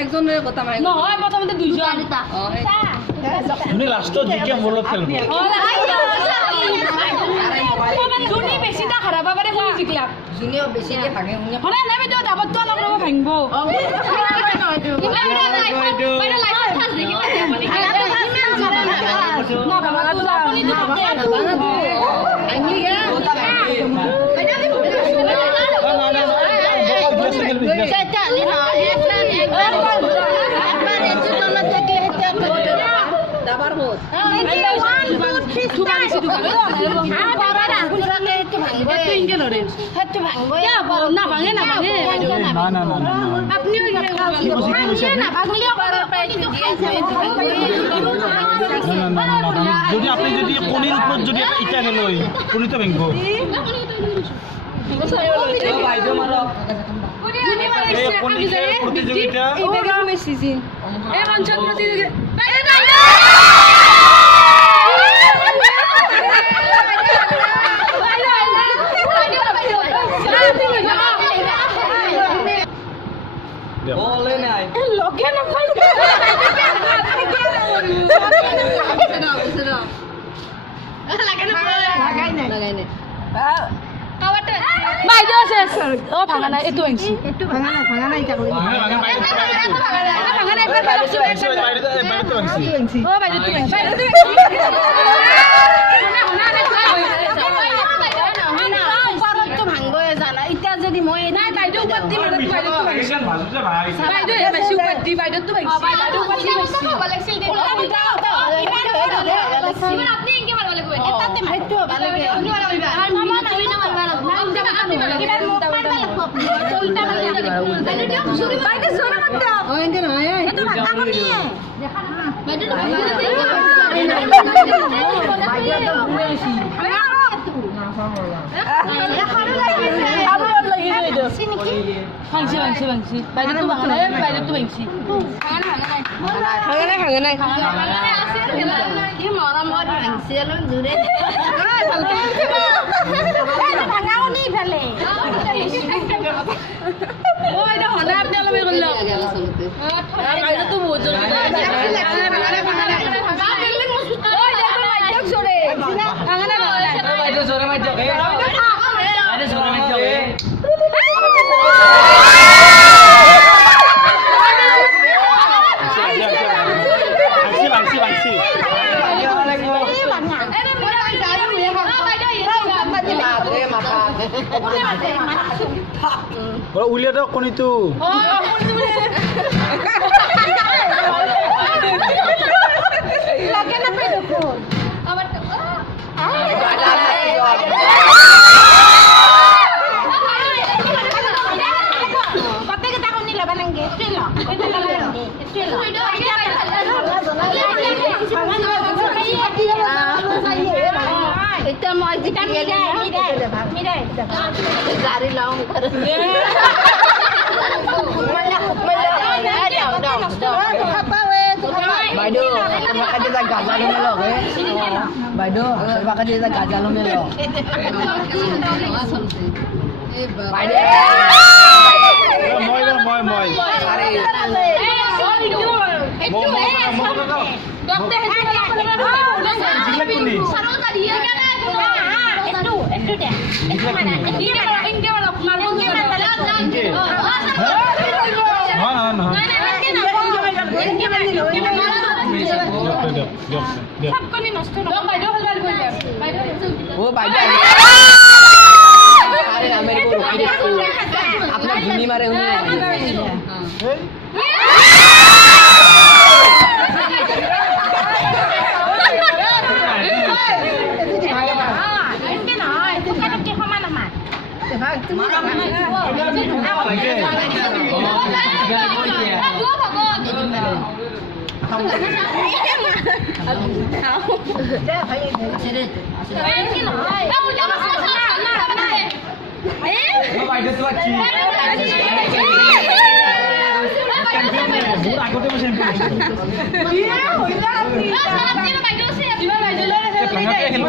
একজনের কথা মানে নহয় প্রথমতে দুইজন তুমি লাস্টত জিকে বলত খেলব জুনি বেশি টা খারাপ বাবারে কোন জিকলা জুনিও বেশি কে ভাঙে হরে নেবে তো দাবত তো অলপ রব ভাঙবো বাইরে লাইট থাস দেখি না বাবা তো আপনি তো আঙ্গি গে দাবার হোত যদি আপনি যদি কণির উপর যদি ইটা গেল কণি তো ভেঙব প্রতিযোগিতা বলে নাই লোকে না লাগাই নাই বাইরে আছে ও ভাঙা নাই একটু আইছি একটু ভাঙা নাই কা কই ভাঙা নাই বাইরে তো আইছি ও বাইরে তো আইছি তো ভাঙবো জানা ইটা যদি মই নাই বাইরে উপর দি মানে বাইরে তো আইছি বাইরে এ বেশি উপর দি বাইরে তো আইছি বাইরে উপর দি আইছি ভালো লাগছিল দে আপনি ইনকে ভালো লাগবে এটাতে মাইতো ভালো লাগে আর মামা তুমি না মারবা না কিবার মুখ মারবা লাগবে উল্টা বাইরে জোরে মার দাও ও ইনকে না আয় এত ভাঙা নিয়ে দেখা না বাইরে তো বাইরে তো ঘুরেছি ভাঙছি বাইরে তো ভাঙা নাই বাইরে তো ভাঙছি ভাঙা নাই কি মরম মরি ভাঙছি আলো দূরে ভাঙাও নি ফেলে ও এটা হলে আপনি আলো বের করলো বাইরে তো বহুত জোরে জোরে মার দাও আরে জোরে মার দাও উলিয়া দাও কণিটো লাগে না পেলো কোন আবার কত কে টাকা নিলা বানাঙ্গে চলো এটা লাগাঙ্গে চলো এটা মই দিটা মিরাই গাড়ি লাও করে বাইদেউ তোমাকে দিয়া গাজালো মেলো হে বাইদেউ তোমাকে দিয়া গাজালো মেলো বাইদেউ মই আরে ডক্টর হেতু সারোটা দিয়ে গেল একটু দে ইনকে মারো মারবো না सबको नहीं नष्ट हो भाई दो हलवाल बोल दे भाई वो भाई अरे ना मेरे को रोकी अपना झुनी मारे उन्हें আগতে